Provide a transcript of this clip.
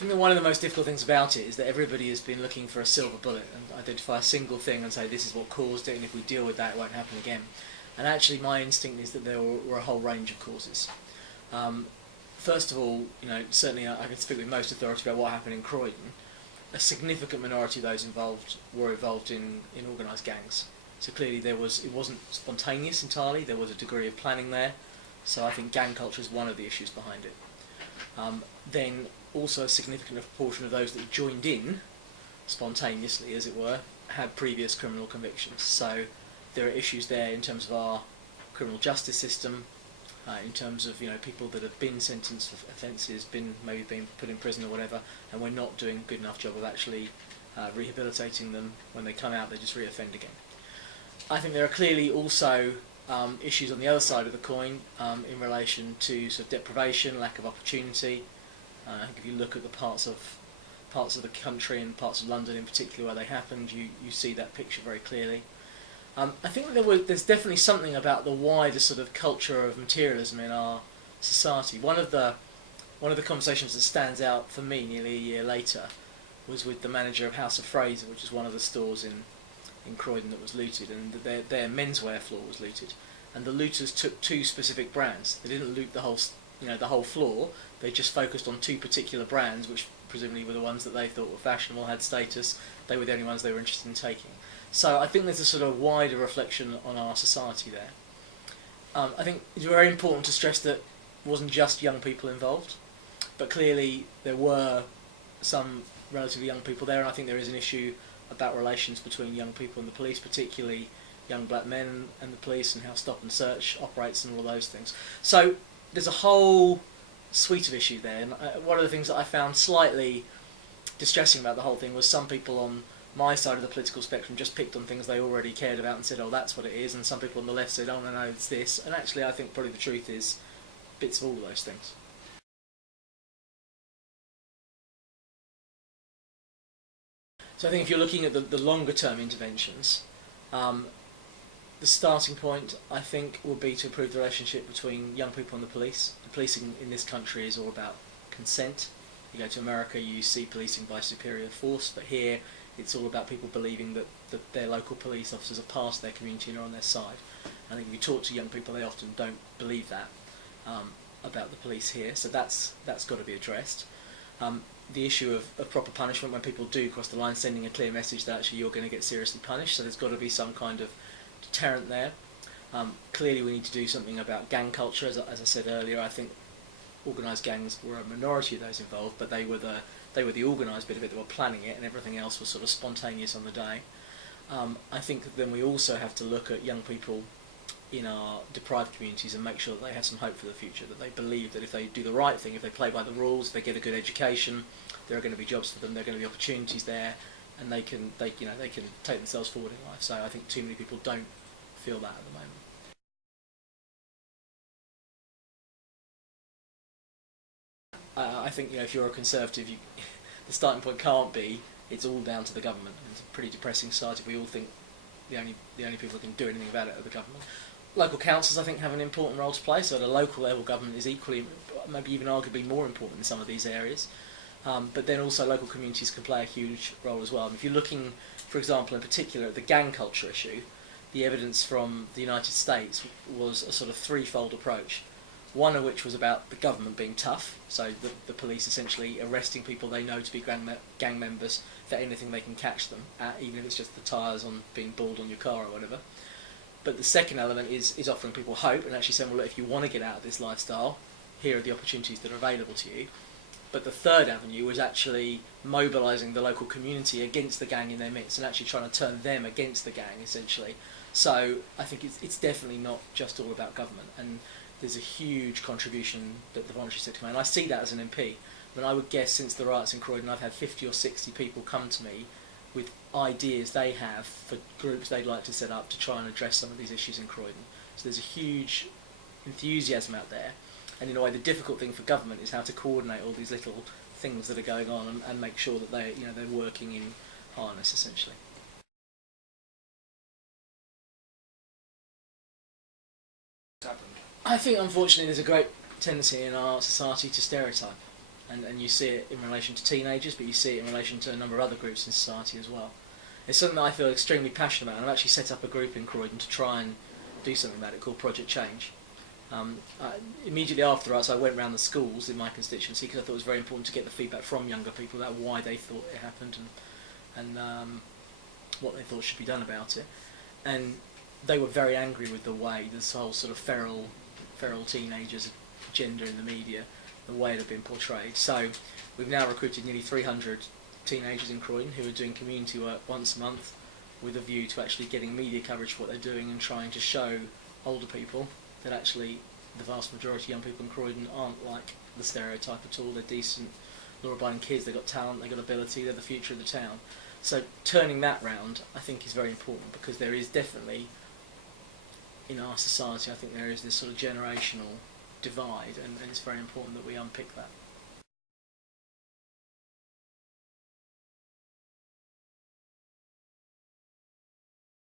think that one of the most difficult things about it is that everybody has been looking for a silver bullet and identify a single thing and say this is what caused it, and if we deal with that it won't happen again. And actually my instinct is that there were a whole range of causes. First of all, certainly I can speak with most authority about what happened in Croydon. A significant minority of those were involved in organised gangs. So clearly it wasn't spontaneous entirely, there was a degree of planning there. So I think gang culture is one of the issues behind it. Then also a significant proportion of those that joined in, spontaneously as it were, had previous criminal convictions. So there are issues there in terms of our criminal justice system, in terms of people that have been sentenced for offences, maybe been put in prison or whatever, and we're not doing a good enough job of actually rehabilitating them. When they come out, they just reoffend again. I think there are clearly also issues on the other side of the coin in relation to sort of deprivation, lack of opportunity. I think if you look at the parts of the country and parts of London in particular where they happened, you see that picture very clearly. I think that there's definitely something about the wider sort of culture of materialism in our society. One of the conversations that stands out for me nearly a year later was with the manager of House of Fraser, which is one of the stores in Croydon that was looted, and their menswear floor was looted. And the looters took two specific brands. They didn't loot the whole floor. They just focused on two particular brands, which presumably were the ones that they thought were fashionable, had status. They were the only ones they were interested in taking. So I think there's a sort of wider reflection on our society there. I think it's very important to stress that it wasn't just young people involved, but clearly there were some relatively young people there, and I think there is an issue about relations between young people and the police, particularly young black men and the police, and how stop and search operates and all of those things. So there's a whole suite of issues there, and one of the things that I found slightly distressing about the whole thing was some people on my side of the political spectrum just picked on things they already cared about and said, oh, that's what it is, and some people on the left said, oh, no, it's this, and actually I think probably the truth is bits of all of those things. So I think if you're looking at the longer term interventions, the starting point, I think, would be to improve the relationship between young people and the police. The policing in this country is all about consent. You go to America, you see policing by superior force, but here it's all about people believing that their local police officers are past their community and are on their side. I think if you talk to young people, they often don't believe that about the police here, so that's got to be addressed. The issue of proper punishment when people do cross the line, sending a clear message that actually you're going to get seriously punished, so there's got to be some kind of deterrent there. Clearly we need to do something about gang culture, as I said earlier. I think organised gangs were a minority of those involved, but they were the organised bit of it that were planning it, and everything else was sort of spontaneous on the day. I think that then we also have to look at young people in our deprived communities and make sure that they have some hope for the future, that they believe that if they do the right thing, if they play by the rules, if they get a good education, there are going to be jobs for them, there are going to be opportunities there, and they can take themselves forward in life. So I think too many people don't feel that at the moment. I think if you're a Conservative, the starting point can't be it's all down to the government. It's a pretty depressing society if we all think the only people who can do anything about it are the government. Local councils, I think, have an important role to play. So at a local level, government is equally, maybe even arguably more important in some of these areas. But then also local communities can play a huge role as well. And if you're looking, for example, in particular at the gang culture issue, the evidence from the United States was a sort of threefold approach. One of which was about the government being tough, so the police essentially arresting people they know to be gang members for anything they can catch them at, even if it's just the tyres on being bald on your car or whatever. But the second element is offering people hope and actually saying, well, look, if you want to get out of this lifestyle, here are the opportunities that are available to you. But the third avenue was actually mobilising the local community against the gang in their midst and actually trying to turn them against the gang, essentially. So I think it's definitely not just all about government, and there's a huge contribution that the voluntary sector made, and I see that as an MP. But I would guess since the riots in Croydon, I've had 50 or 60 people come to me with ideas they have for groups they'd like to set up to try and address some of these issues in Croydon. So there's a huge enthusiasm out there, and in a way the difficult thing for government is how to coordinate all these little things that are going on and make sure that they're working in harness, essentially. I think unfortunately there's a great tendency in our society to stereotype. and you see it in relation to teenagers, but you see it in relation to a number of other groups in society as well. It's something that I feel extremely passionate about, and I've actually set up a group in Croydon to try and do something about it called Project Change. Immediately after us, I went around the schools in my constituency because I thought it was very important to get the feedback from younger people about why they thought it happened and what they thought should be done about it. And they were very angry with the way this whole sort of feral teenagers agenda in the media, the way it had been portrayed. So we've now recruited nearly 300 teenagers in Croydon who are doing community work once a month with a view to actually getting media coverage for what they're doing and trying to show older people that actually the vast majority of young people in Croydon aren't like the stereotype at all. They're decent, law-abiding kids, they've got talent, they've got ability, they're the future of the town. So turning that round, I think, is very important, because there is definitely, in our society, I think there is this sort of generational divide, and it's very important that we unpick that.